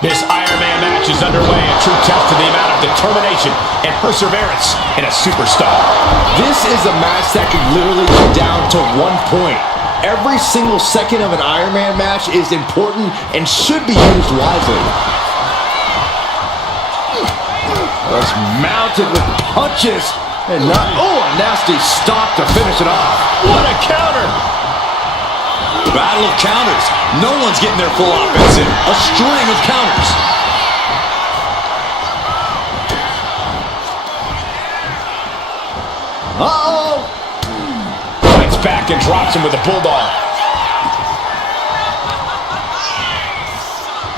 This Iron Man match is underway, a true test of the amount of determination and perseverance in a superstar. This is a match that could literally come down to 1 point. Every single second of an Iron Man match is important and should be used wisely. That's mounted with punches and not, oh, a nasty stop to finish it off. What a counter! Battle of counters. No one's getting their full offense in. A string of counters. Uh-oh! Fights back and drops him with a bulldog.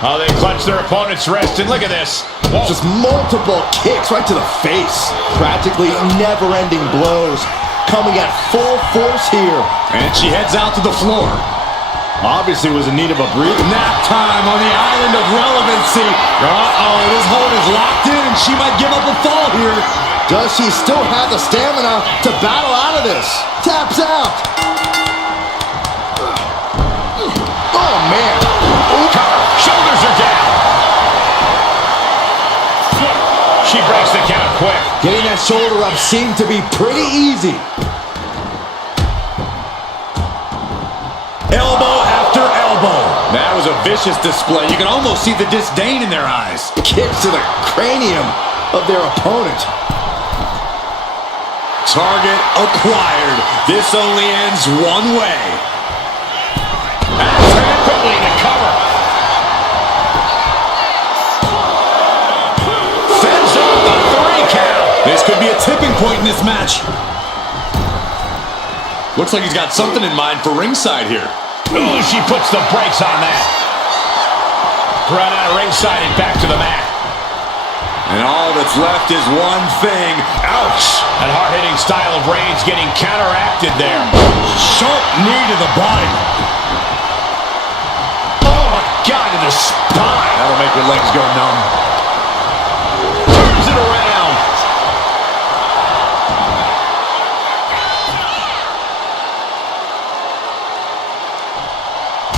Oh, they clutch their opponent's wrist, and look at this. Whoa. Just multiple kicks right to the face. Practically never-ending blows. Coming at full force here. And she heads out to the floor. Obviously was in need of a breather. Nap time on the island of relevancy. Uh-oh, this hold is locked in, and she might give up a fall here. Does she still have the stamina to battle out of this? Taps out. Oh, man. Cover. Shoulders are down. She breaks the count quick. Getting that shoulder up seemed to be pretty easy. Elbow after elbow. That was a vicious display. You can almost see the disdain in their eyes. Kicks to the cranium of their opponent. Target acquired. This only ends one way. That's quickly to cover. Fends off the 3 count. This could be a tipping point in this match. Looks like he's got something in mind for ringside here. Ooh, she puts the brakes on that. Run out of ringside and back to the mat. And all that's left is one thing. Ouch! That hard-hitting style of Reigns getting counteracted there. Sharp knee to the body. Oh, my God, to the spine. That'll make your legs go numb. Turns it around.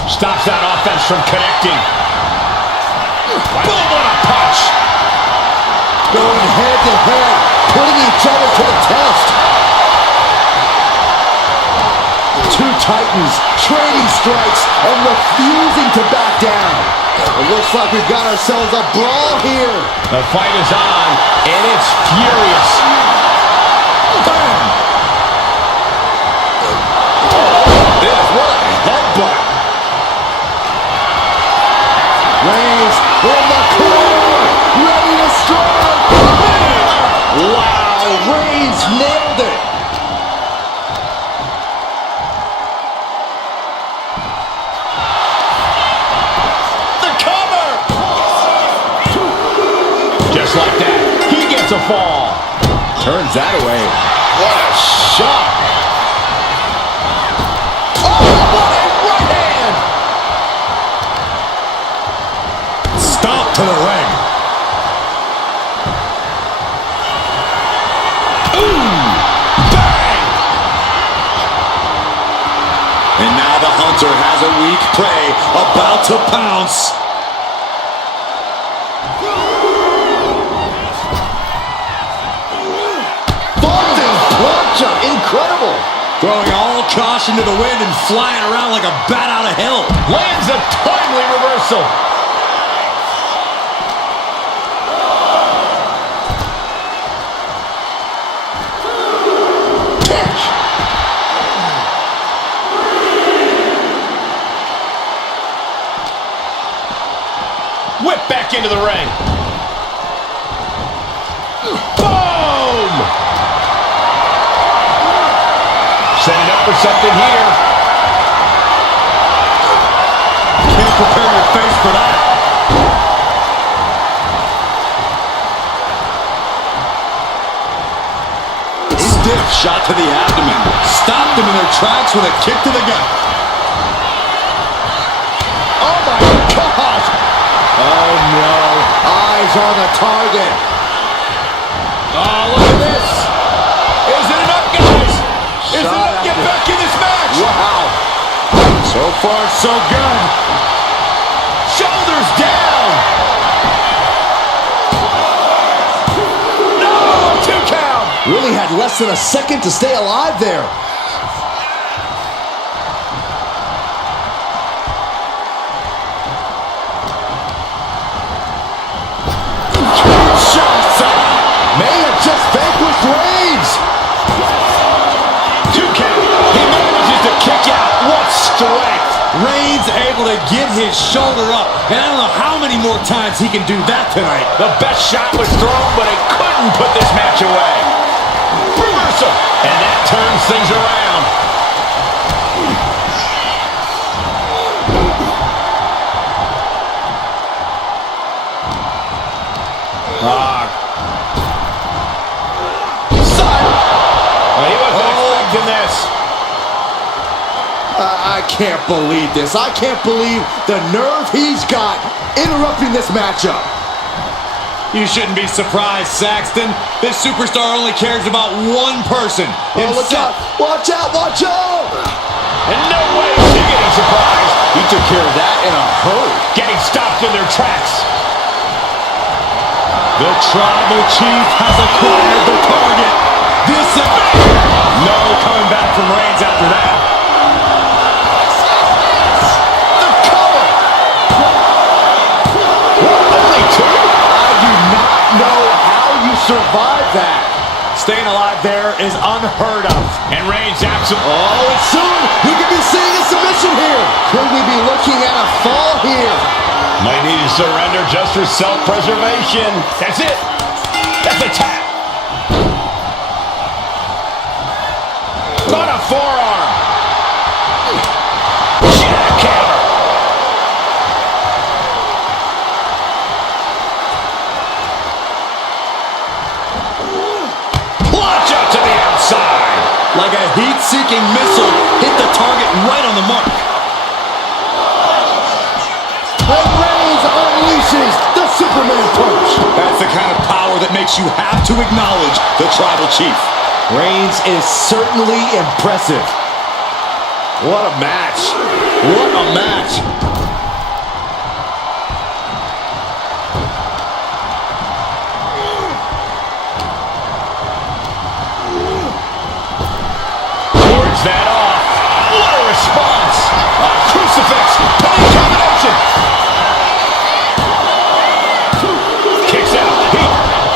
Stops that offense from connecting. Boom, what a punch. Going head to head, putting each other to the test. Two titans trading strikes and refusing to back down. It looks like we've got ourselves a brawl here. The fight is on, and it's furious. Bam! What a headbutt. Reigns in the corner, ready to strike. Wow, Reigns nailed it. The cover! Just like that, he gets a fall. Turns that away. What a shot. Oh, what a right hand. Stop to the leg. Bang! And now the hunter has a weak prey about to pounce. Vaulting plancha, incredible. Throwing all caution to the wind and flying around like a bat out of hell. Lands a timely reversal. Whip back into the ring. Boom! Setting up for something here. Can't prepare your face for that. Stiff shot to the abdomen. Stopped them in their tracks with a kick to the gut. Oh my gosh. Oh no, eyes on the target. Oh, look at this. Is it enough, guys? Is it enough? Get back in this match. Wow. So far, so good. Shoulders down. less than a second to stay alive there. May have just vanquished Reigns. 2 count. He manages to kick out. What strength. Reigns able to get his shoulder up. And I don't know how many more times he can do that tonight. The best shot was thrown, but it couldn't put this match away. Reversal. And that turns things around. He wasn't expecting this. I can't believe this. I can't believe the nerve he's got interrupting this matchup. You shouldn't be surprised, Saxton. This superstar only cares about one person. Oh, look out. Watch out, watch out. And no way is he getting surprised. He took care of that in a hurry. Getting stopped in their tracks. The Tribal Chief has acquired the target. This is... No coming back from Reigns after that. The cover. Only 2? I do not know how you survive that. Staying alive there is unheard of. And Reigns absolutely... Oh, and soon we could be seeing a submission here. Could we be looking at a fall here? Might need to surrender just for self-preservation. That's it. That's a tap. On a forearm. Jackhammer. Launch out to the outside. Like a heat-seeking missile, hit the target right on the mark. And Reigns unleashes the Superman punch. That's the kind of power that makes you have to acknowledge the Tribal Chief. Reigns is certainly impressive. What a match. What a match. Wards that off. What a response. A crucifix. Putting combination. Kicks out.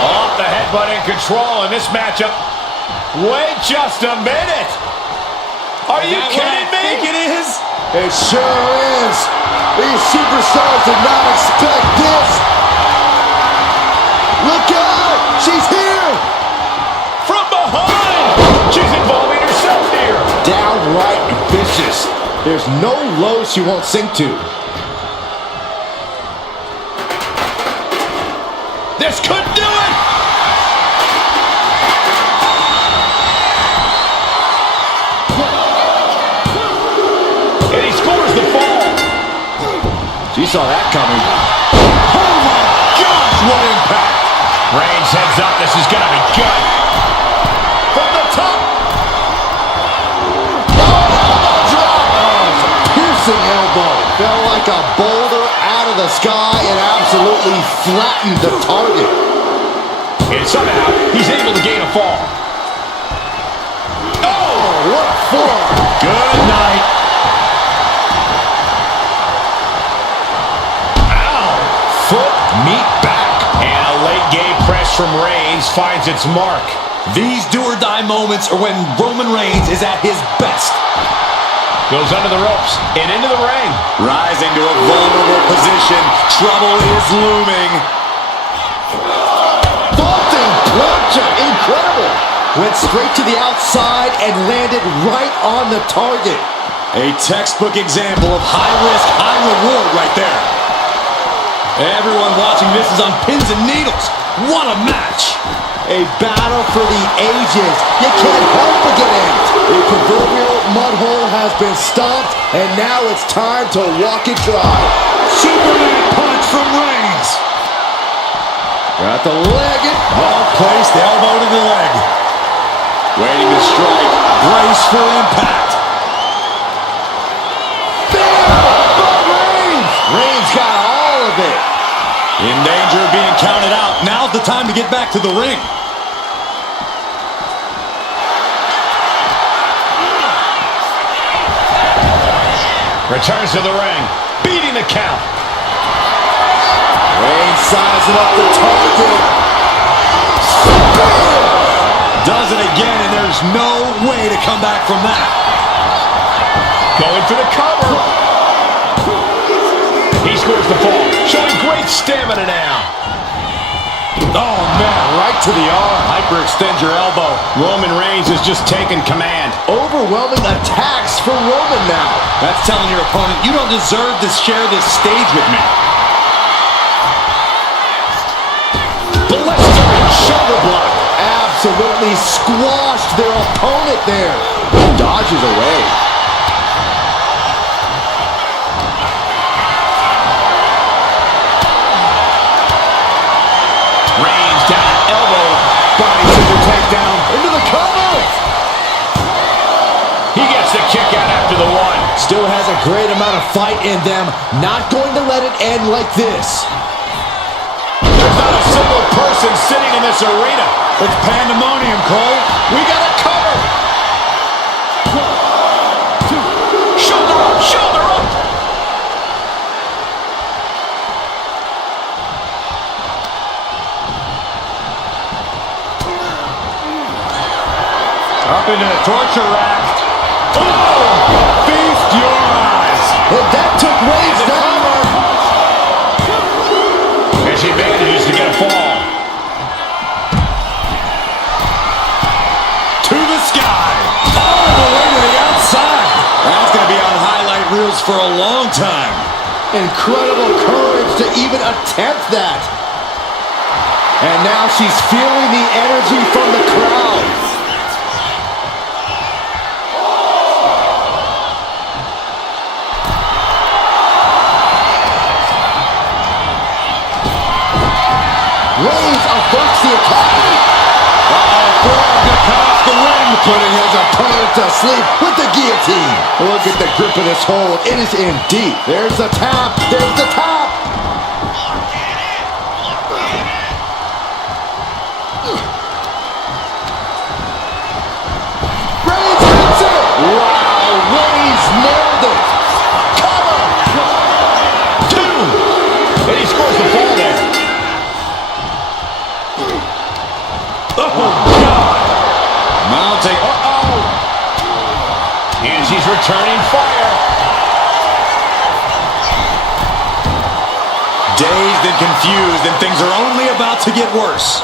Off the headbutt in control in this matchup. Wait just a minute. Are you kidding me? I think it is. It sure is. These superstars did not expect this. Look out. She's here. From behind. She's involving herself here. Downright vicious. There's no low she won't sink to. This could do it. And he scores the fall. She saw that coming. Oh my gosh, what impact. Reigns heads up. This is going to be good. From the top. Oh, drop. Piercing elbow. Fell like a boulder out of the sky and absolutely flattened the target. And somehow, he's able to gain a fall. Oh, What a forearm. good night. Ow. Foot, meet back. And a late game press from Reigns finds its mark. These do-or-die moments are when Roman Reigns is at his best. Goes under the ropes and into the ring. Rising to a vulnerable position. Trouble is looming. Vaulting plunger. Incredible. Went straight to the outside and landed right on the target. A textbook example of high risk, high reward right there. Everyone watching this is on pins and needles. What a match. A battle for the ages. You can't help but get amped. The proverbial mud hole has been stomped, and now it's time to walk it dry. Superman punch from Reigns. Got the leg. Well placed, elbow to the leg. Waiting to strike. Brace for impact. Reigns! Reigns got all of it. In danger of being counted out. Now's the time to get back to the ring. Returns to the ring, beating the count. Reigns sizing up the target. Does it again, and there's no way to come back from that. Going for the cover. He scores the fall, showing great stamina now. Oh, man, right to the arm. Hyperextend your elbow. Roman Reigns is just taking command. Overwhelming attacks for Roman now. That's telling your opponent, you don't deserve to share this stage with me. Blistering shoulder block. Absolutely squashed their opponent there. Dodges away. Reigns down, elbow, body scissor takedown, into the cover. He gets the kick out after the one. Still has a great amount of fight in them. Not going to let it end like this. There's not a single person sitting in this arena. It's pandemonium, Cole. We got a cover. 1, 2, shoulder up, shoulder up. Up into the torture rack. Oh! Feast your eyes. And that took Reigns down. And she manages to get a fall. To the sky. All the way to the outside. That's going to be on highlight reels for a long time. Incredible courage to even attempt that. And now she's feeling the energy from the crowd. Reigns averts the attack. Forearm across the ring. Putting his opponent to sleep with the guillotine. Look at the grip of this hold. It is in deep. There's the tap. There's the tap. Reigns hits it. Wow, Reigns nailed it. Cover. 2. And he scores the fall there. Oh, God. Mounting. Uh-oh. And she's returning fire. Dazed and confused, and things are only about to get worse.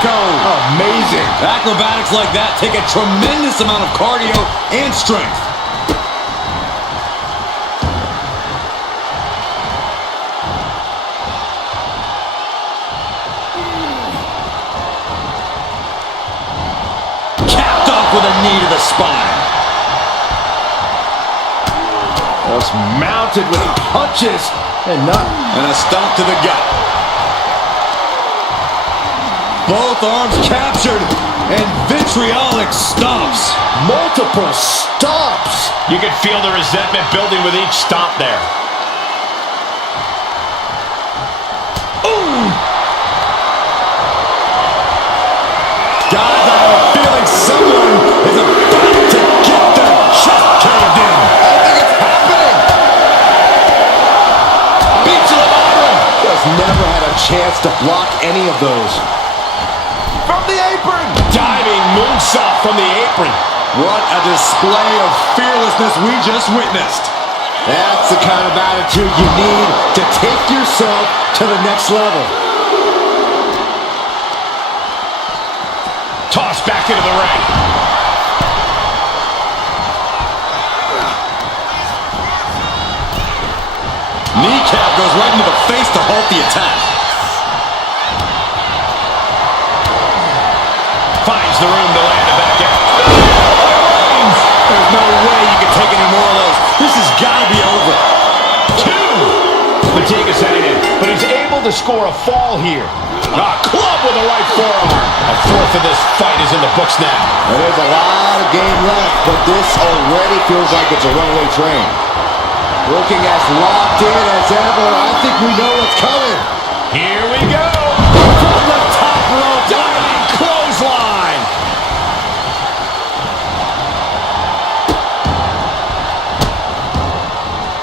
Amazing. Acrobatics like that take a tremendous amount of cardio and strength. Capped off with a knee to the spine. Just mounted with punches and a stomp to the gut. Both arms captured, and vitriolic stomps. multiple stomps. You could feel the resentment building with each stomp there. Ooh! Guys, I have a feeling someone is about to get their chest caved in. I think it's happening. Beat to the bottom. Just never had a chance to block any of those. From the apron. Diving moonsault from the apron. What a display of fearlessness we just witnessed. That's the kind of attitude you need to take yourself to the next level. Tossed back into the ring. Kneecap goes right into the face to halt the attack. Finds the room to land it back out. There's no way you can take any more of those. This has got to be over. 2. Fatigue is setting in, but he's able to score a fall here. A club with a right forearm. A fourth of this fight is in the books now. There's a lot of game left, but this already feels like it's a runaway train. Looking as locked in as ever. I think we know what's coming. Here we go. From the top rope.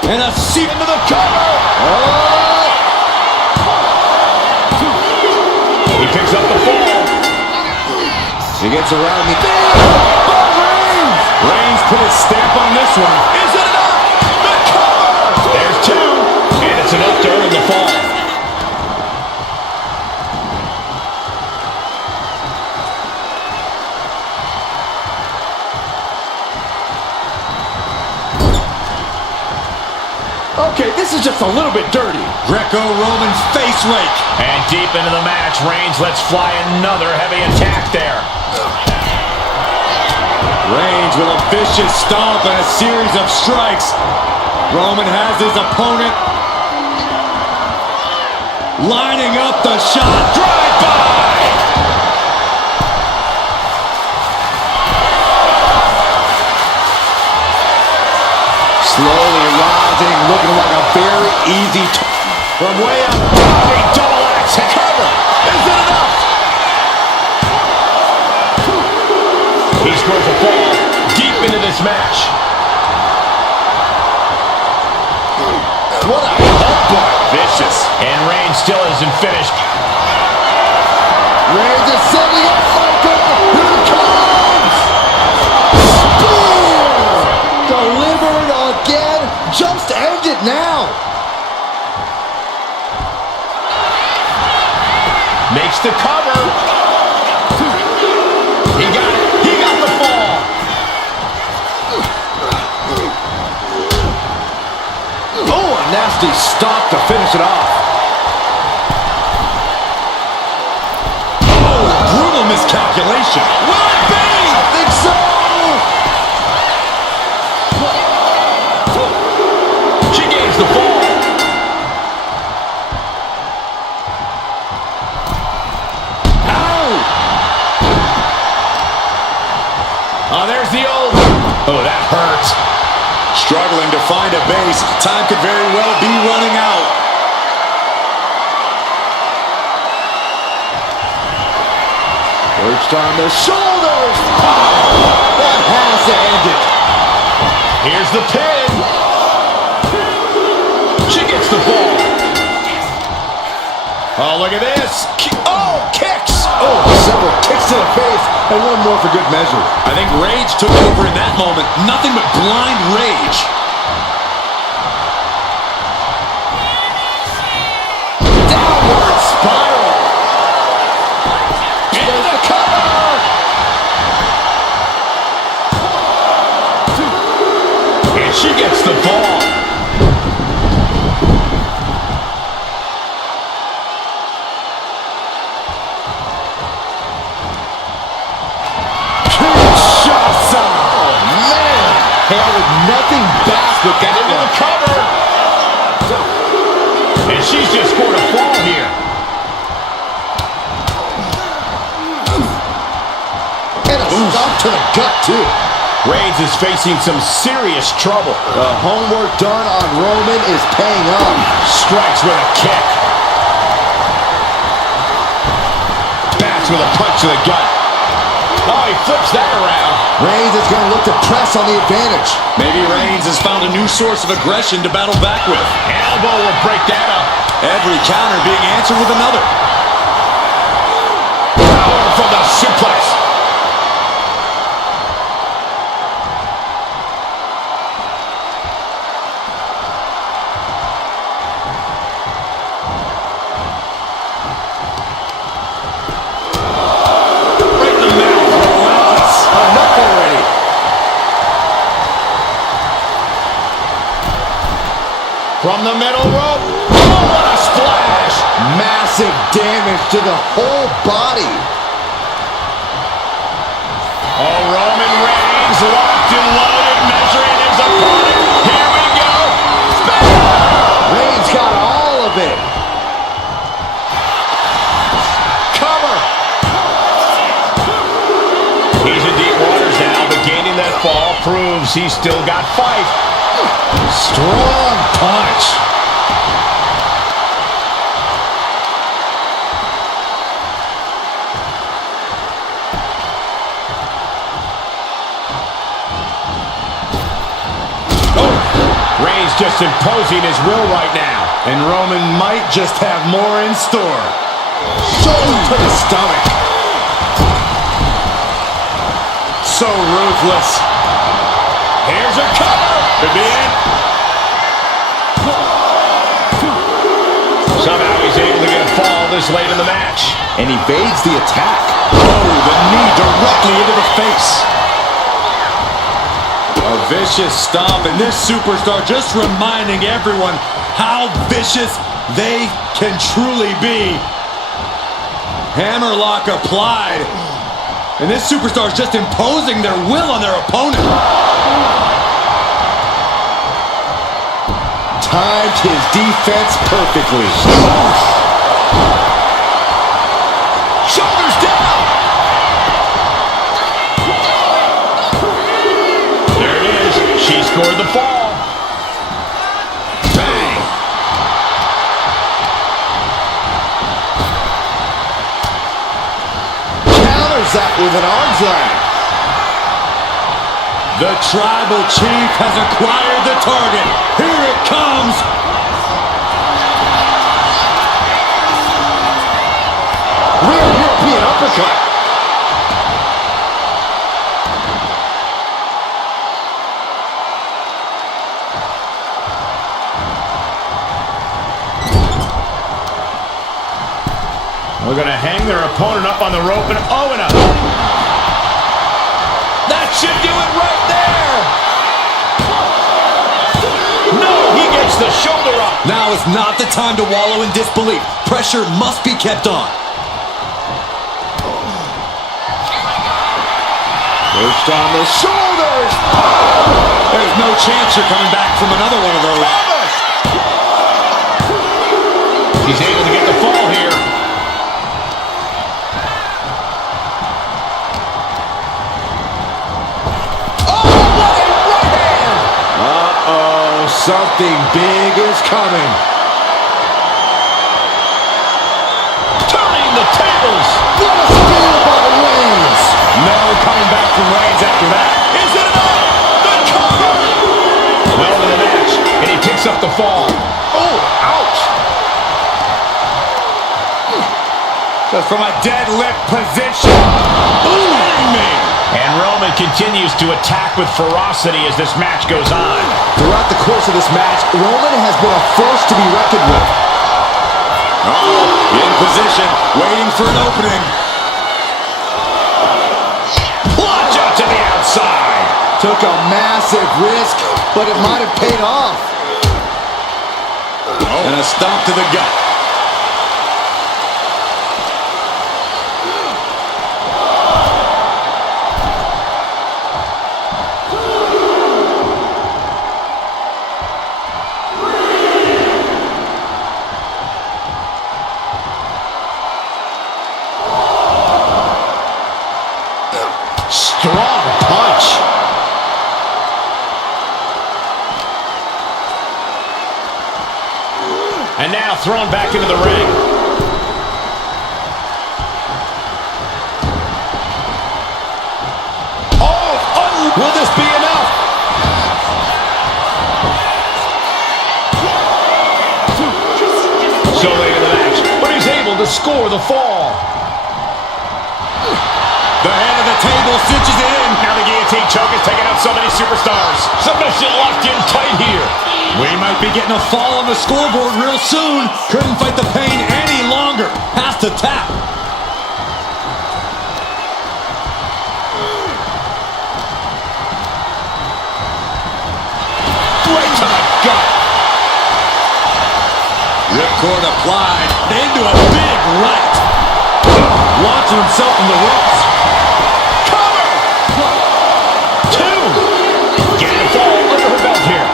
And a seep into the cover. Oh! He picks up the fall. He gets around me. Reigns put his stamp on this one. Is it enough? The cover. There's two. And it's enough to earn the fall. Okay, this is just a little bit dirty. Greco-Roman face rake. And deep into the match, Reigns lets fly another heavy attack there. Reigns with a vicious stomp and a series of strikes. Roman has his opponent lining up the shot. Drive-by! Slowly rising, looking like a very easy From way up, a double axe cover. Is it enough? He scores a fall deep into this match. What a headbutt. Vicious. And Reigns still isn't finished. Reigns is setting up Michael. Here it comes. Spear. Delivered again. Just end it now. Makes the cover. He got it. He got the fall. Oh, a nasty stop to finish it off. Oh, brutal miscalculation. Will it be? I think so. She gains the fall. Ow. Oh, there's the old. Oh, that hurts. Struggling to find a base. Time could very well be running out. Perched on the shoulders. That has to end it. Here's the pin. She gets the ball. Oh, look at this. Oh, kicks. Oh, several kicks to the face, and one more for good measure. I think rage took over in that moment. Nothing but blind rage. Downward spiral. Into the cover. And she gets the ball. Kinshasa. Oh, man. Held nothing back with that Into the one. cover. And she's just scored a fall here. And a stop to the gut, too. Reigns is facing some serious trouble. The homework done on Roman is paying off. Strikes with a kick. Bats with a punch to the gut. Oh, he flips that around. Reigns is going to look to press on the advantage. Maybe Reigns has found a new source of aggression to battle back with. Elbow will break that up. Every counter being answered with another. Power from the suplex. Right in the mouth. Relentless. Enough already. From the middle rope. Oh, what a splash. Massive damage to the whole body. Oh, Roman Reigns locked and loaded, measuring his opponent. Here we go. Reigns got all of it. Cover. He's in deep waters now, but gaining that fall proves he's still got fight. Strong punch. Reigns just imposing his will right now. And Roman might just have more in store. Shoulder to the stomach. So ruthless. Here's a cover. Could be it. Somehow he's able to get a fall this late in the match. And evades the attack. Oh, the knee directly into the face. A vicious stomp, and this superstar just reminding everyone how vicious they can truly be. Hammerlock applied. And this superstar is just imposing their will on their opponent. Timed his defense perfectly. Shoulders down. There it is. She scored the fall. Bang. Counters that with an arm drag. The tribal chief has acquired the target. Here it comes. Rear European uppercut. We're going to hang their opponent up on the rope and and a. That should do it right there. No, he gets the shoulder up. Now is not the time to wallow in disbelief. Pressure must be kept on. Pushed on the shoulders. There's no chance you're coming back from another one of those. He's able to get the fall here. Something big is coming. Turning the tables. What a spear by Reigns. No coming back from Reigns after that. Is it enough? The cover. Well in the match, and he picks up the fall. Oh, ouch. Just from a deadlift position. Ooh, man. And Roman continues to attack with ferocity as this match goes on. Throughout the course of this match, Roman has been a force to be reckoned with. In position, waiting for an opening. Plunge out to the outside. Took a massive risk, but it might have paid off. And a stomp to the gut. Strong punch. And now thrown back into the ring. Oh, will this be enough? So late in the match, but he's able to score the fall. The head of the table cinches it in. Now the guillotine choke is taking out so many superstars. Submission locked in tight here. We might be getting a fall on the scoreboard real soon. Couldn't fight the pain any longer. Has to tap. Right to the gut. Ripcord applied. Into a big right. Launching himself from the ropes. Cover. 2. Getting a fall under her belt here.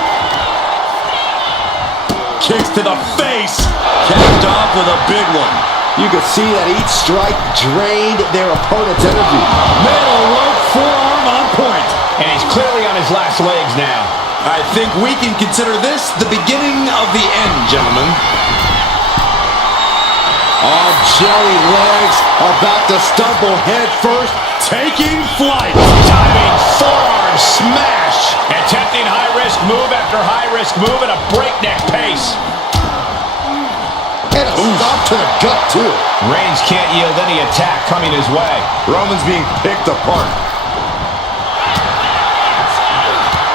Kicks to the face. Capped off with a big one. You could see that each strike drained their opponent's energy. Middle rope forearm on point. And he's clearly on his last legs now. I think we can consider this the beginning of the end, gentlemen. Oh, jelly legs about to stumble head first. Taking flight. Diving forearm smash. Attempting high-risk move after high-risk move at a breakneck pace. And a stop to the gut, too. Reigns can't yield any attack coming his way. Roman's being picked apart.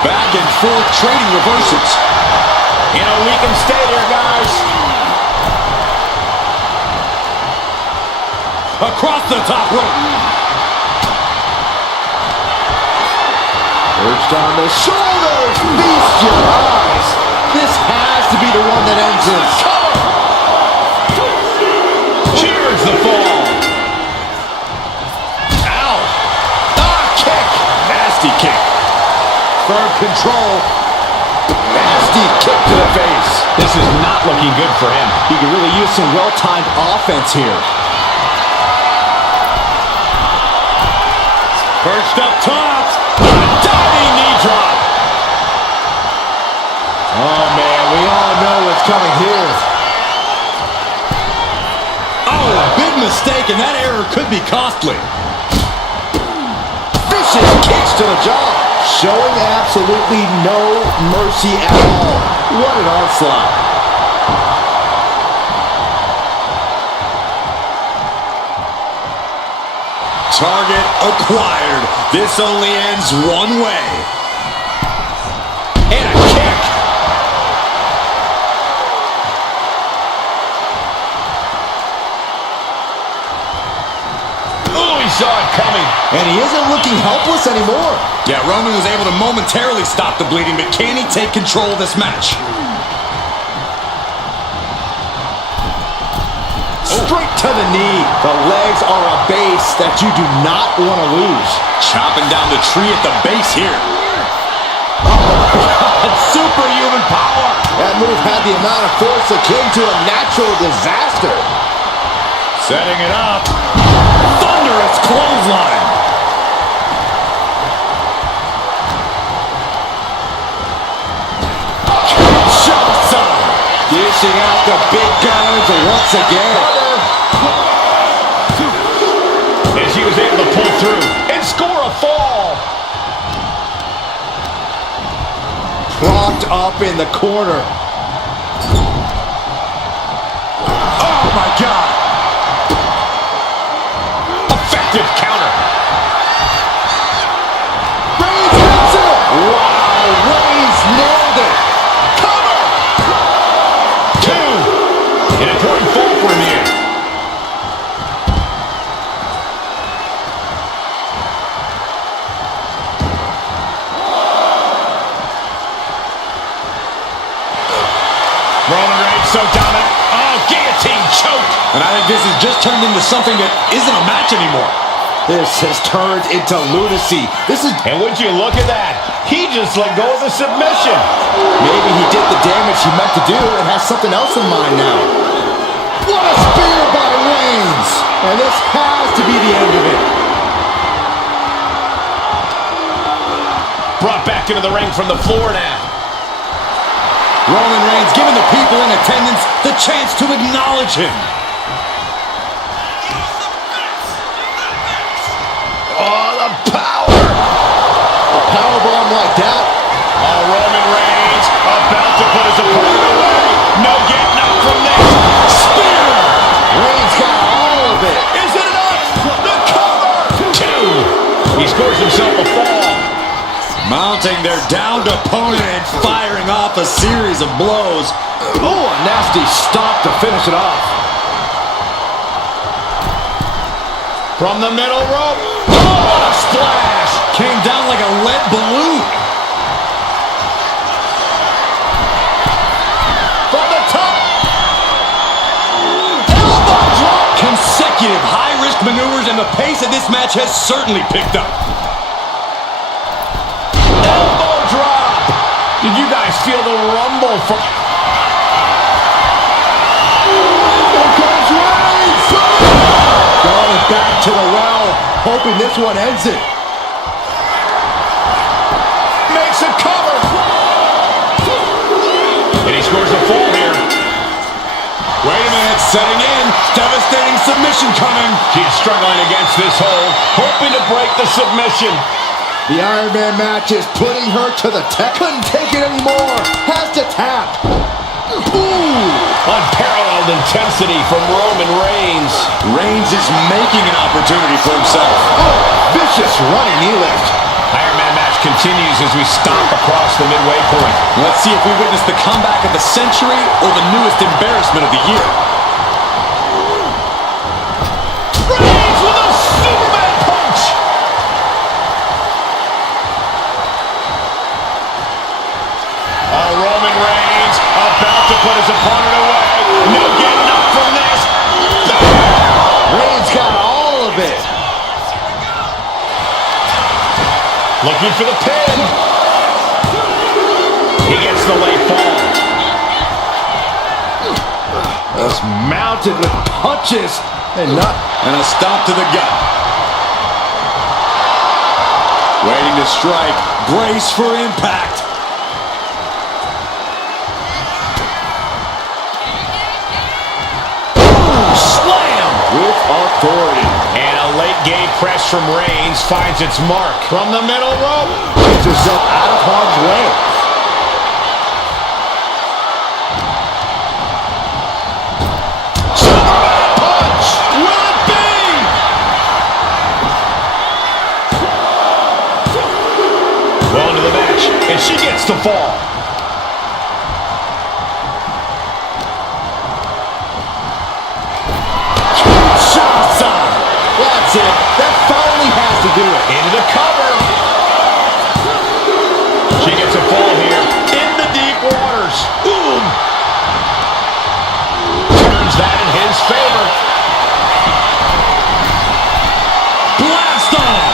Back and forth trading reversals. You know, we can stay here, guys. Across the top rope. Perched on the shoulders. Feast your eyes. This has to be the one that ends this. Cheers the fall. Ow. Ah, kick. Nasty kick. Firm control. Nasty kick to the face. This is not looking good for him. He could really use some well-timed offense here. Perched up top. Diving knee drop. Oh, man, we all know what's coming here. Oh, a big mistake, and that error could be costly. Vicious kicks to the jaw. Showing absolutely no mercy at all. What an onslaught. Target acquired. This only ends one way. And a kick. Oh, he saw it coming. And he isn't looking helpless anymore. Yeah, Roman was able to momentarily stop the bleeding, but can he take control of this match? Straight to the knee. The legs are a base that you do not want to lose. Chopping down the tree at the base here. Oh, God. Superhuman power. That move had the amount of force akin to a natural disaster. Setting it up. Thunderous clothesline. Dishing out the big guns once again. As he was able to pull through and score a fall. Propped up in the corner. Oh, my God. Effective counter. Reigns hits it. Wow, Reigns nailed it. Cover. Two. An important fall for him here. Roman Reigns so dominant. Oh, guillotine choke. And I think this has just turned into something that isn't a match anymore. This has turned into lunacy. This is... And would you look at that? He just let go of the submission. Maybe he did the damage he meant to do and has something else in mind now. What a spear by Reigns! And this has to be the end of it. Brought back into the ring from the floor now. Roman Reigns giving the people in attendance the chance to acknowledge him. Oh, the power. A powerbomb like that. Oh, Roman Reigns about to put his opponent away. No getting up from this. Spear. Reigns got all of it. Is it enough? The cover. Two. He scores himself a fall. Mounting their downed opponent and firing off a series of blows. Oh, a nasty stop to finish it off. From the middle rope. Oh, what a splash. Came down like a lead balloon. From the top. Elbow drop. Consecutive high-risk maneuvers, and the pace of this match has certainly picked up. Elbow drop. Did you guys feel the rumble from... Here comes Reigns. Going back to the well, hoping this one ends it. Makes a cover. And he scores a fall here. Wait a minute, setting in. Devastating submission coming. He's struggling against this hold, hoping to break the submission. The Iron Man match is putting her to the tech. Couldn't take it anymore. Has to tap. Ooh. Unparalleled intensity from Roman Reigns. Reigns is making an opportunity for himself. Oh, vicious running knee lift. Iron Man match continues as we stomp across the midway point. Let's see if we witness the comeback of the century or the newest embarrassment of the year. Reigns with a Superman punch. Roman Reigns about to put his opponent away. No getting up from this. Reigns got all of it. Looking for the pin. He gets the late fall. Just mounted with punches and a stop to the gut. Waiting to strike. Brace for impact. Slam! with authority. And a late game press from Reigns finds its mark. From the middle rope. Gets herself out of harm's way. Superman punch! Will it be? Well into the match, and she gets the fall. That's it. That finally has to do it. Into the cover. She gets a fall here. In the deep waters. Boom. Turns that in his favor. Blast off!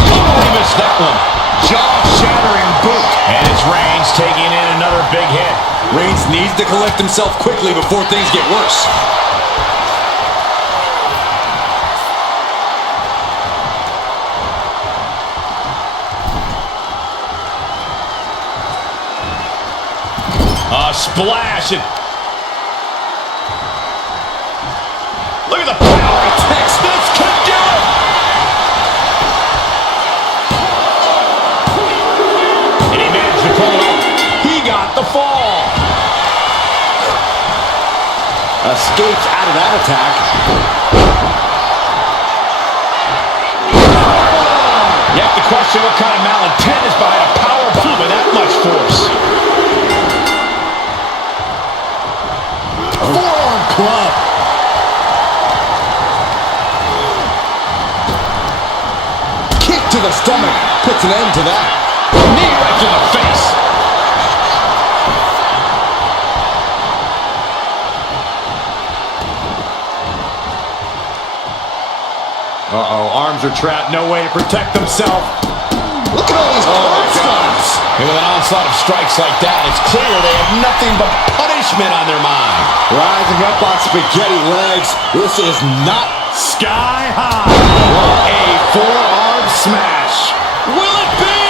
Oh, he missed that one. Jaw-shattering boot. And it's Reigns taking in another big hit. Reigns needs to collect himself quickly before things get worse. Splash it. Look at the power of Tex. This could do it. And he managed to pull it off. He got the fall. Escapes out of that attack. You have to question what kind of malintent is behind a powerbomb with that much force. Forearm club. Kick to the stomach. Puts an end to that. Knee right to the face. Uh-oh, arms are trapped. No way to protect himself. Look at all these arm stunts. And with an onslaught of strikes like that, it's clear they have nothing but punishment on their mind. Rising up on spaghetti legs. This is not Sky high. A forearm smash. Will it be?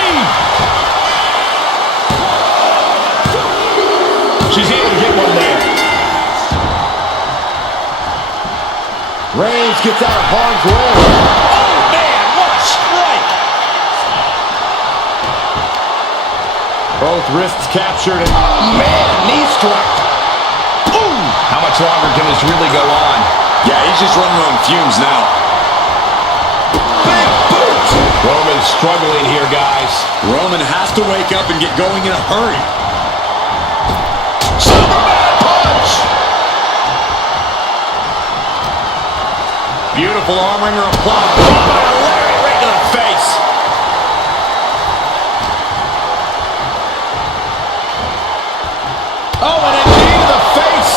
She's able to get one there. Reigns gets out of harm's way. Oh, man, what a strike. Both wrists captured and, man, knee strike. Ooh. How much longer can this really go on? Yeah, he's just running on fumes now. Big boot. Roman's struggling here, guys. Roman has to wake up and get going in a hurry. Superman punch. Beautiful arm wringer applied. Oh, by a lariat right to the face. Oh, and a knee to the face.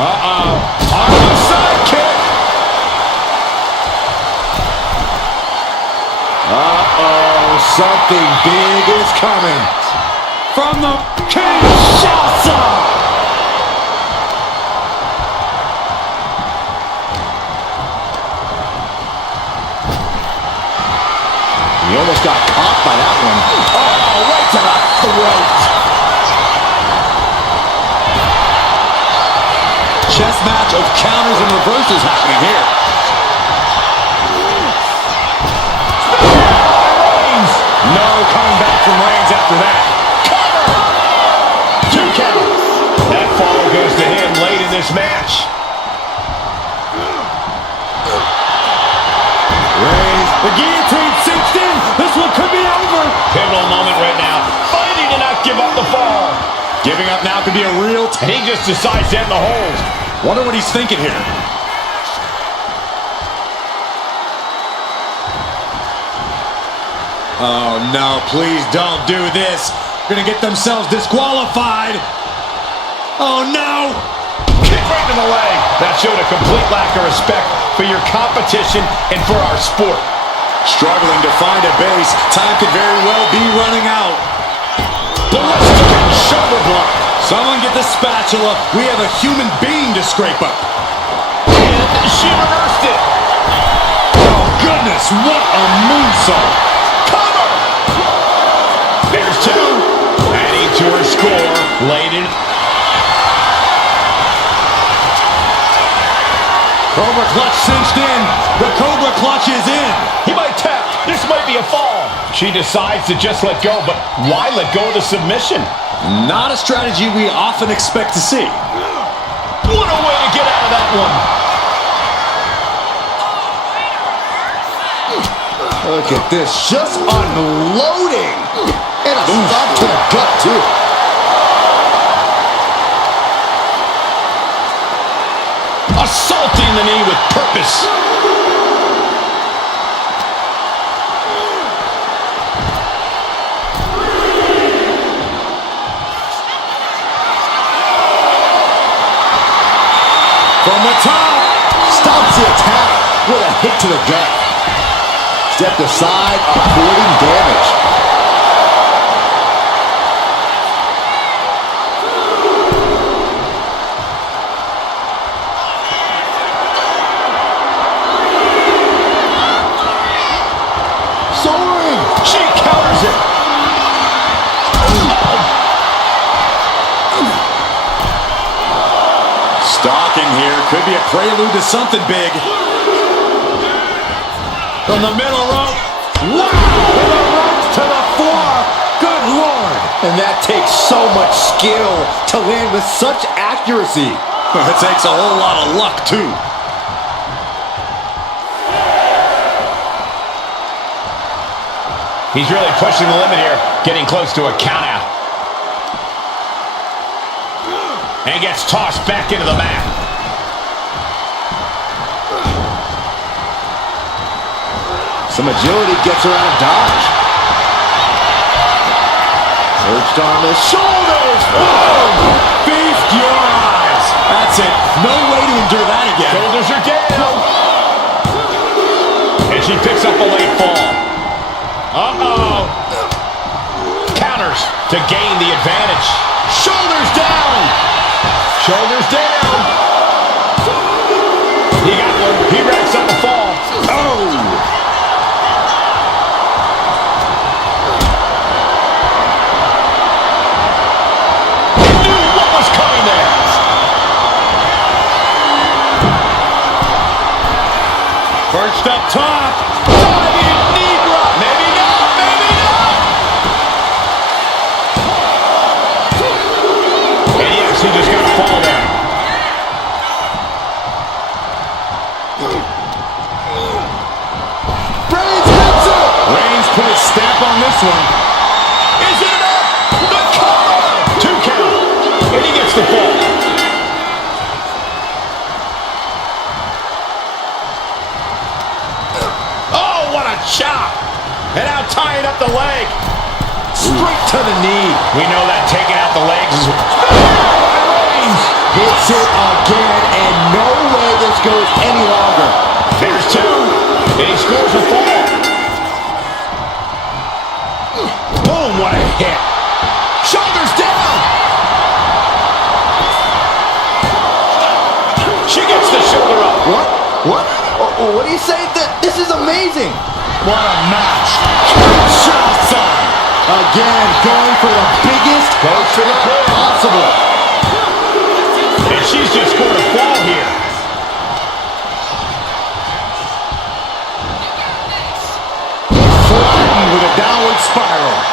Uh-oh. Arm sidekick. Uh-oh. Something big is coming. From the Kinshasa. He almost got caught by that one. Oh, right to the throat. Chess match of counters and reversals happening here. coming back from Reigns after that. Cover! 2 count. That fall goes to him late in this match. Reigns, the guillotine cinched in. This one could be over. Pivotal moment right now. Fighting to not give up the fall. Giving up now could be a real And he just decides to end the hold. Wonder what he's thinking here. Oh, no, please don't do this. Gonna get themselves disqualified. Oh, no. Kick right to the leg. That showed a complete lack of respect for your competition and for our sport. Struggling to find a base. Time could very well be running out. Ballistic shoulder block. Someone get the spatula. We have a human being to scrape up. And she reversed it. Oh, goodness, what a moonsault. Cover. There's 2. Adding to her score. Late in. Cobra clutch cinched in. The Cobra clutch is in. He might tap. This might be a fall. She decides to just let go, but why let go of the submission? Not a strategy we often expect to see. What a way to get out of that one. Look at this, just unloading. And a stop to the gut, too. Assaulting the knee with purpose. From the top. Stops the attack with a hit to the gut. Stepped aside, avoiding damage. Soaring. She counters it. Stalking here. Could be a prelude to something big. From the middle rope. Wow! From the ropes to the floor. Good Lord. And that takes so much skill to land with such accuracy. It takes a whole lot of luck, too. He's really pushing the limit here, getting close to a countout. And gets tossed back into the mat. Some agility gets her out of dodge. Perched on the shoulders. Boom! Feast your eyes. That's it. No way to endure that again. Shoulders are down. And she picks up a late fall. Uh-oh. Counters to gain the advantage. Shoulders down. Shoulders down. He got one. He wraps up a fall. Oh. Coming there. Perched up top. Diving knee drop. Maybe not. Maybe not. And yes, he just got a fall there. Reigns hits it. Reigns put his stamp on this one. Is it enough? The cover. 2 count. And he gets the fall. Oh, what a chop. And now tying up the leg. Straight to the knee. We know that taking out the legs is... Hits it again, and no way this goes any longer. There's 2. And he scores a fall. Boom, what a hit. Shoulders down. She gets the shoulder up. What? What? What do you say? This is amazing. What a match. Again, going for the biggest threat possible. And she's just scored a fall here. Flattened with a downward spiral.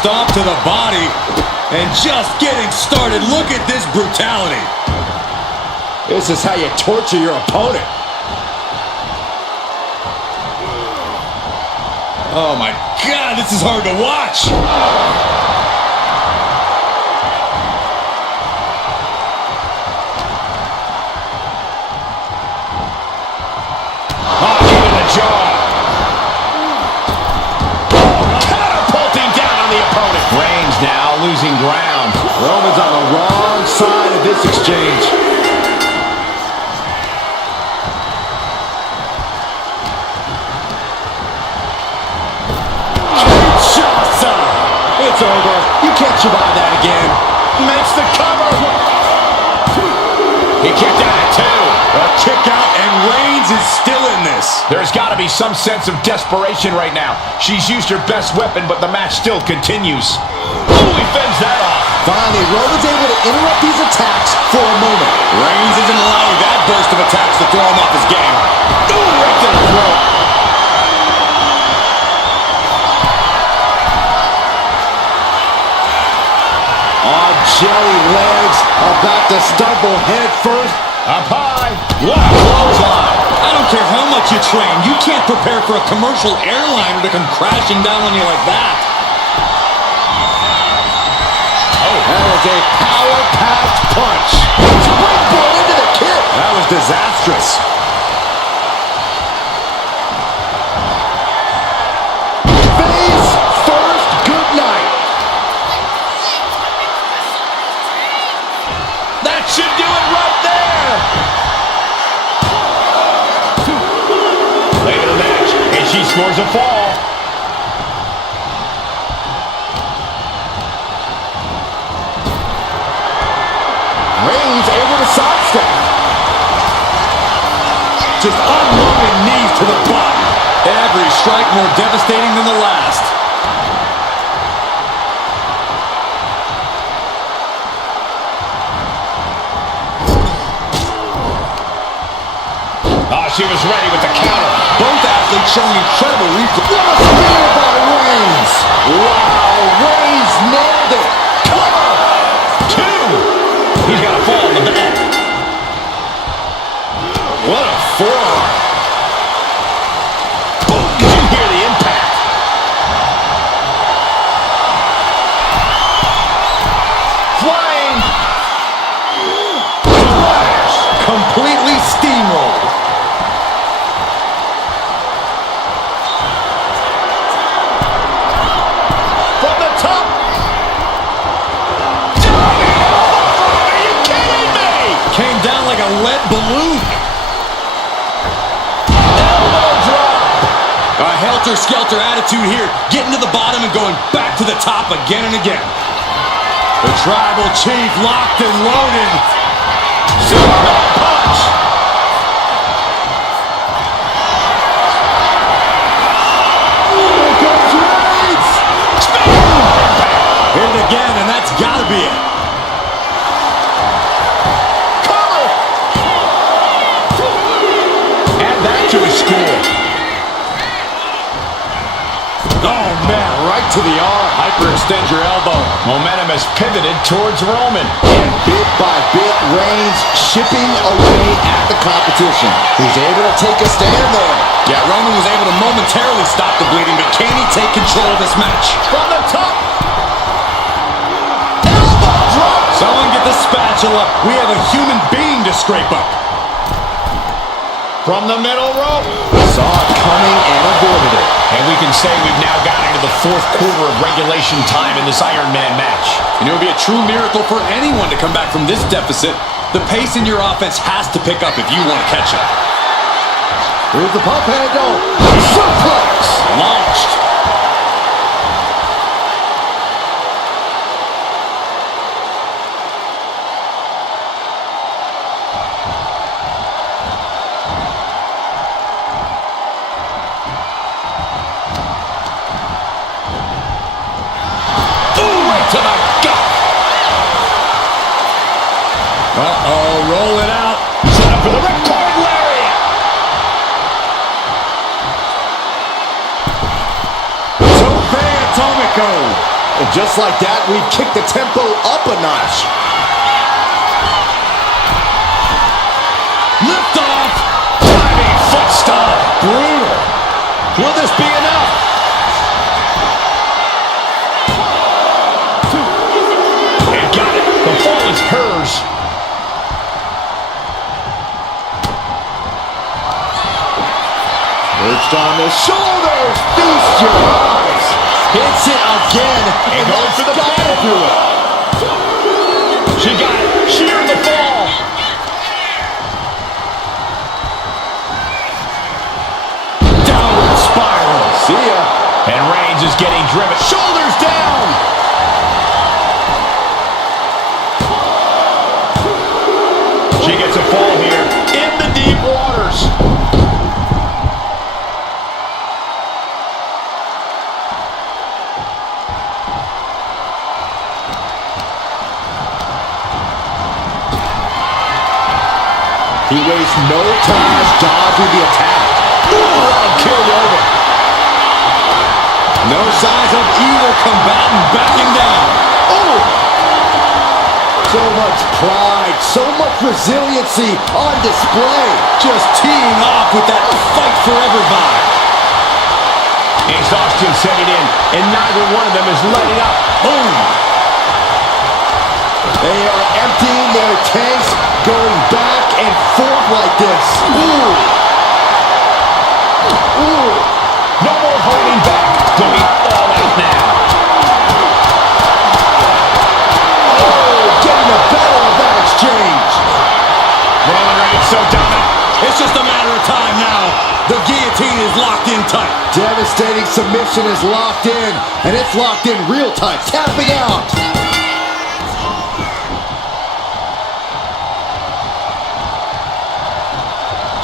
stomp to the body. And just getting started. Look at this brutality. This is how you torture your opponent. Oh my God, this is hard to watch. Oh, into the jaw. Catapulting down on the opponent. Reigns now losing ground. Roman's on the wrong side of this exchange. It's over. You can't survive that again. Makes the cover. He kicked out at 2. A kick out, and Reigns is still in this. There's got to be some sense of desperation right now. She's used her best weapon, but the match still continues. Ooh, he fends that off. Finally, Roman's able to interrupt these attacks for a moment. Reigns isn't allowing that burst of attacks to throw him off his game. Ooh, right to the throat. On jelly legs, about to stumble head first. Up high. What a clothesline. I don't care how much you train. You can't prepare for a commercial airliner to come crashing down on you like that. Oh, that was a power-packed punch. Springboard into the kick. That was disastrous. Face first, good night. That should do it right there. Late in the match, and she scores a fall. Reigns able to sidestep. Just unloading knees to the body. Every strike more devastating than the last. Oh, she was ready with the counter. Both athletes showing incredible reflex. What a spear by Reigns. Wow, Reigns nailed it. Cover. 2. He's got a fall in the back. What a forearm. Oh, did you hear the impact? Flying. Splash. Completely steamrolled. From the top. Are you kidding me? Came down like a lead balloon. Elbow drop. A helter-skelter attitude here. Getting to the bottom and going back to the top again and again. The Tribal Chief locked and loaded. Superman punch. Here comes Reigns. Hit it again, and that's got to be it. Cover. Add that to his score. Oh, man, right to the arm. Hyperextend your elbow. Momentum has pivoted towards Roman. And bit by bit, Reigns chipping away at the competition. He's able to take a stand there. Yeah, Roman was able to momentarily stop the bleeding, but can he take control of this match? From the top. Elbow drop. Someone get the spatula. We have a human being to scrape up. From the middle rope. Saw it coming and avoided it. And we can say we've now got into the 4th quarter of regulation time in this Iron Man match. And it would be a true miracle for anyone to come back from this deficit. The pace in your offense has to pick up if you want to catch up. Here's the pump handle. Suplex. Launched. To the gut. Uh-oh, roll it out. Set up for the ripcord lariat. Tope Atomico. Just like that, we've kicked the tempo up a notch. Lift off. Diving foot stomp. Brutal. Will this be enough? And got it. The fall is hers. Perched on the shoulders. Feast your eyes. Hits it again. And goes for the pin. Through it. She got it. Sheared the fall. Downward spiral. See ya. And Reigns is getting driven. Shoulders down. She gets a fall here in the deep waters. He wastes no time dodging the attack. That'll kill you over. No signs of either combatant backing down. Oh! So much pride, so much resiliency on display. Just teeing off with that fight forever vibe. Exhaustion setting in, and neither one of them is letting up. Boom. They are emptying their tanks, going back and forth like this. Ooh! Ooh! No more holding back. Going all out now. Oh, getting the better of that exchange. Roman Reigns so dominant. It's just a matter of time now. The guillotine is locked in tight. Devastating submission is locked in, and it's locked in real tight. Tapping out.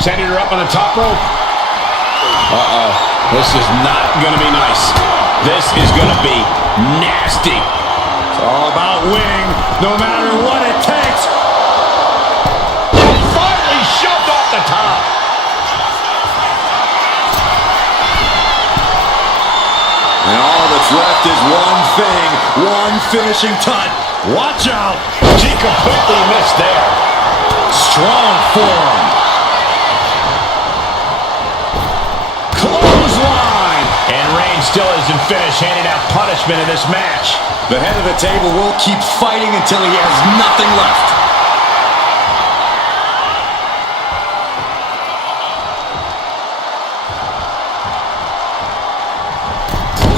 Setting her up on the top rope. Uh-oh. This is not going to be nice. This is going to be nasty. It's all about winning, no matter what it takes. And finally shoved off the top. And all that's left is one thing, one finishing touch. Watch out. She completely missed there. Strong form. Clothesline. And Reigns still isn't finished handing out punishment in this match. The head of the table will keep fighting until he has nothing left.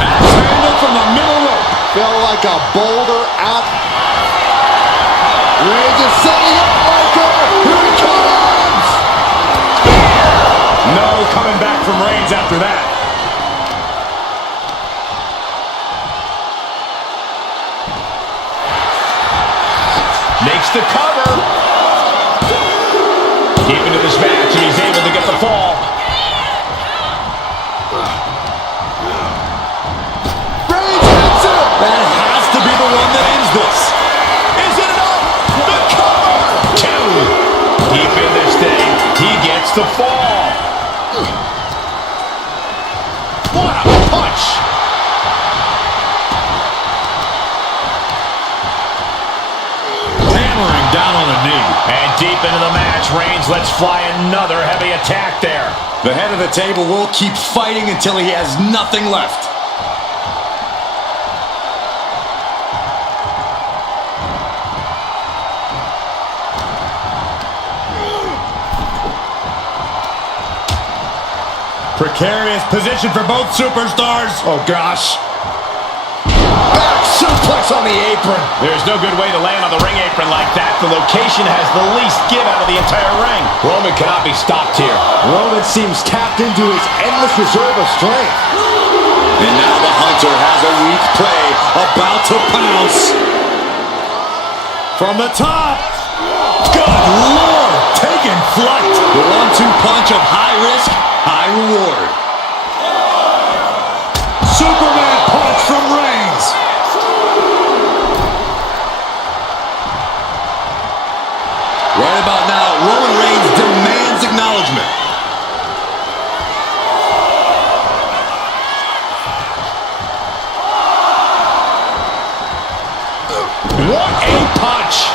Axe handle from the middle rope. Felt like a boulder out. Reigns is setting up Michael. Here he comes. No coming back from Reigns after that. Makes the cover. Deep into this match, and he's able to get the fall. Reigns hits it. That has to be the one that ends this. Is it enough? The cover! Two. Deep in this thing, he gets the fall. What a punch! Hammering down on the knee. And deep into the match, Reigns lets fly another heavy attack there. The head of the table will keep fighting until he has nothing left. Precarious position for both superstars. Oh, gosh. Back suplex on the apron. There's no good way to land on the ring apron like that. The location has the least give out of the entire ring. Roman cannot be stopped here. Roman seems tapped into his endless reserve of strength. And now the Hunter has a weak play about to pounce. From the top. Good Lord. Taking flight. The 1-2 punch of high risk, high reward. Superman punch from Reigns. Right about now, Roman Reigns demands acknowledgement. punch.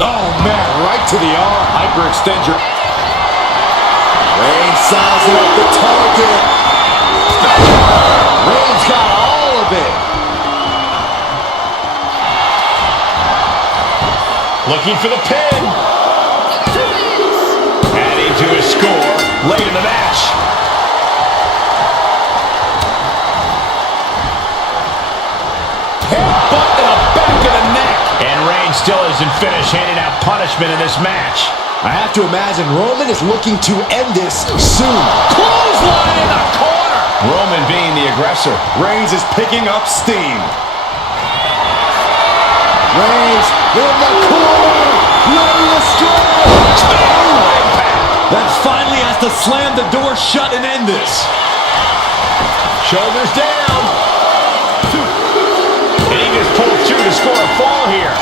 Oh, man, right to the arm. Hyperextend your... Reigns sizing up the target. Reigns got all of it. Looking for the pin. Adding to his score late in the match. Headbutt to the back of the neck. And Reigns still isn't finished handing out punishment in this match. I have to imagine Roman is looking to end this soon. Clothesline in the corner. Roman being the aggressor. Reigns is picking up steam. Reigns in the corner, ready to strike. That finally has to slam the door shut and end this. Shoulders down. And he just pulled through to score a fall here.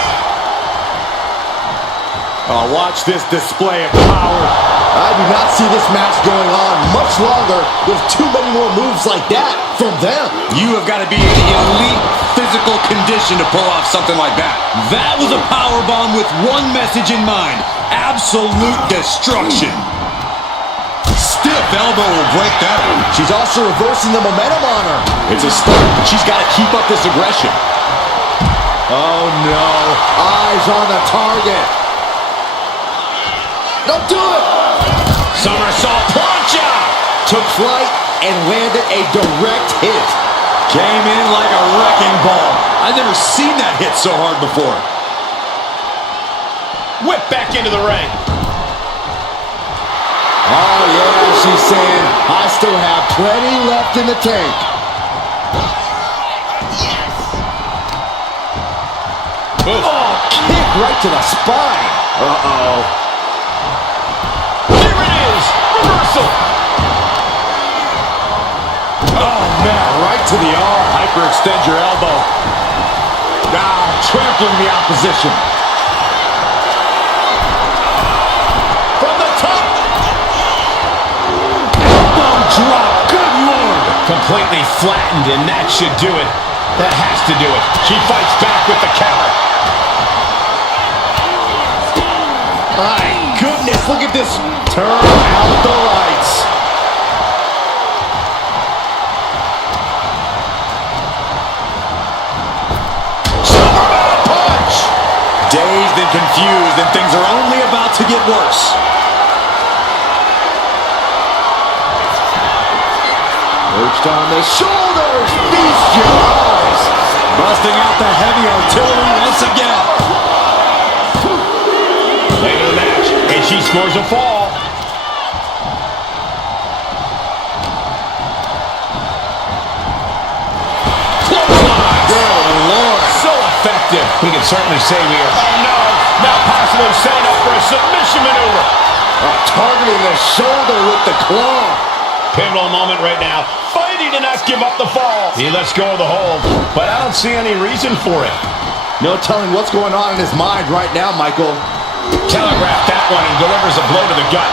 Oh, watch this display of power. I do not see this match going on much longer with too many more moves like that from them. You have got to be in elite physical condition to pull off something like that. That was a powerbomb with one message in mind: absolute destruction. Stiff elbow will break that one. She's also reversing the momentum on her. It's a start, but she's got to keep up this aggression. Oh no, eyes on the target. Don't do it. Somersault plancha. Took flight and landed a direct hit. Came in like a wrecking ball. I've never seen that hit so hard before. Whip back into the ring. Oh yeah, she's saying, I still have plenty left in the tank. Oh, kick right to the spine. Uh-oh. There it is. Reversal. Oh, man, right to the arm. Hyperextend your elbow. Ah, trampling the opposition. From the top. Elbow drop. Good Lord. Completely flattened, and that should do it. That has to do it. She fights back with the counter. My goodness, look at this. Turn out the lights. Superman punch. Dazed and confused, and things are only about to get worse. Perched on the shoulders. Feast your eyes. Busting out the heavy artillery once again. Late in the match, and she scores a fall. Clothesline. Good Lord. So effective. We can certainly say we are. Oh no! Now possibly setting up for a submission maneuver. Targeting the shoulder with the claw. Pivotal moment right now. Fighting to not give up the fall. He lets go of the hold, but I don't see any reason for it. No telling what's going on in his mind right now, Michael. Telegraphed that one and delivers a blow to the gut.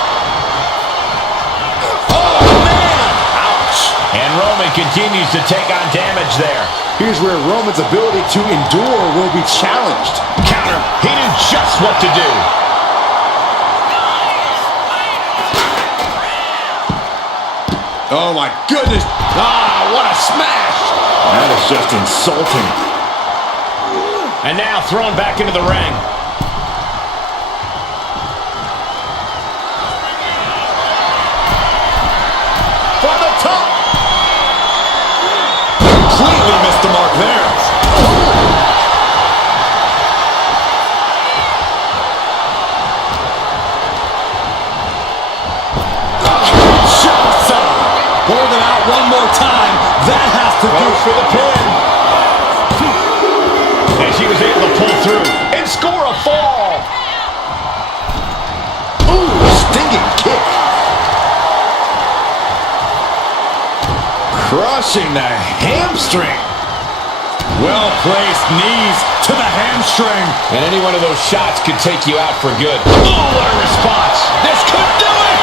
Oh, man! Ouch! And Roman continues to take on damage there. Here's where Roman's ability to endure will be challenged. Counter. He knew just what to do. Oh my goodness. Ah, what a smash! That is just insulting. And now thrown back into the ring. From the top. Completely missed the mark there. Hold it out one more time. That has to do Goes for the pin. And she was able to pull through and score a fall. Ooh, stinging kick. Crushing the hamstring. well-placed knees to the hamstring. And any one of those shots could take you out for good. Oh, what a response. This could do it.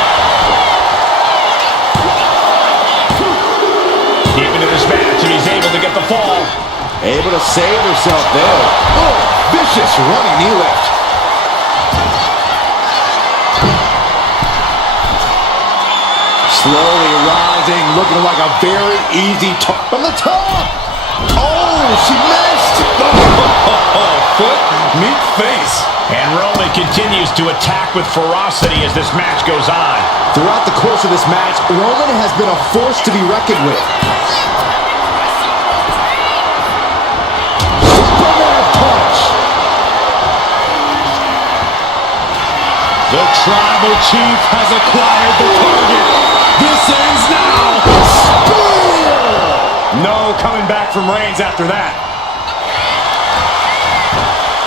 Able to save herself there. Oh, vicious running knee lift. Slowly rising, looking like a very easy from the top. Oh, she missed. Foot, meet face. And Roman continues to attack with ferocity as this match goes on. Throughout the course of this match, Roman has been a force to be reckoned with. Superman punch. The Tribal Chief has acquired the target. This ends now. Spear. No coming back from Reigns after that.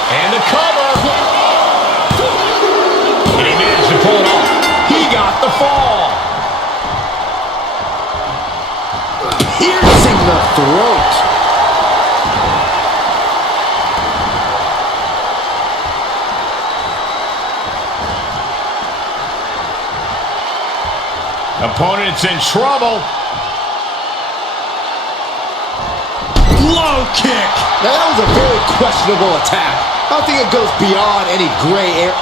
And the cover. And he managed to pull it off. He got the fall. Piercing the throat. Opponent's in trouble. Low kick. Now that was a very questionable attack. I think it goes beyond any gray area.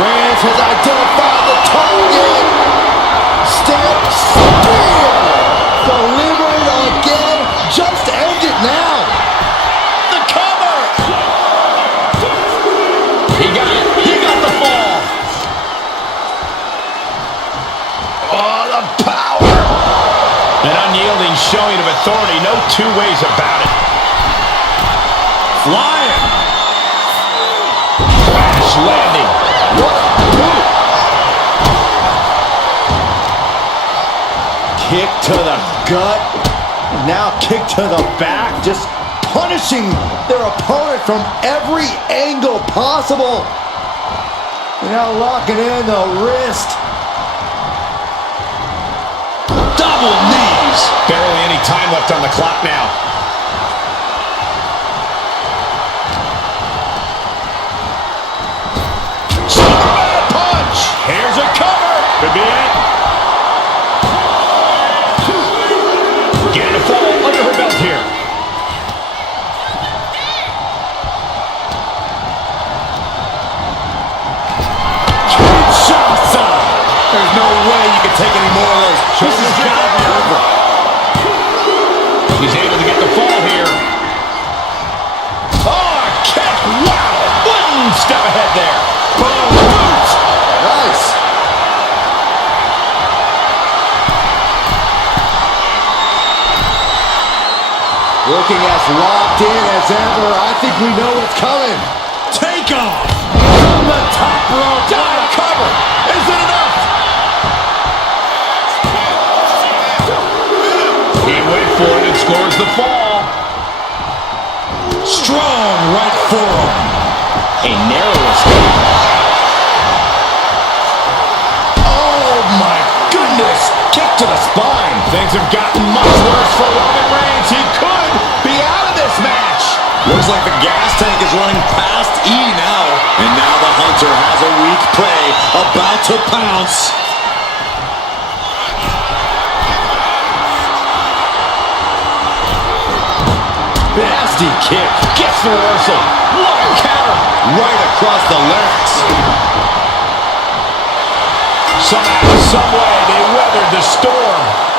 Reigns has identified the target. Step spear. Delivered again. Just end it now. The cover. He got it. He got the fall. Oh, the power. An unyielding showing of authority. No two ways about it. Flying. Crash landing. What a move. Kick to the gut. Now kick to the back. Just punishing their opponent from every angle possible. Now locking in the wrist. Double knees. Barely any time left on the clock now. Superman punch. Here's a cover. Could be it. Getting a fall under her belt here. Kinshasa. There's no way you can take any more of those. This has got to be over. He's able to get the fall here. Oh, a kick. Wow. One step ahead there. Boom. Boot. Nice. Looking as locked in as ever. I think we know what's coming. Take off. From the top rope. Dive cover. Is it enough? He went for it and scores the fall. Strong right forearm. A narrow escape. Oh my goodness. Kick to the spine. Things have gotten much worse for Roman Reigns. He could be out of this match. Looks like the gas tank is running past E now. And now the Hunter has a weak prey about to pounce. Nasty kick. Gets the reversal. What a counter. Right across the larynx. Somehow, some way, they weathered the storm.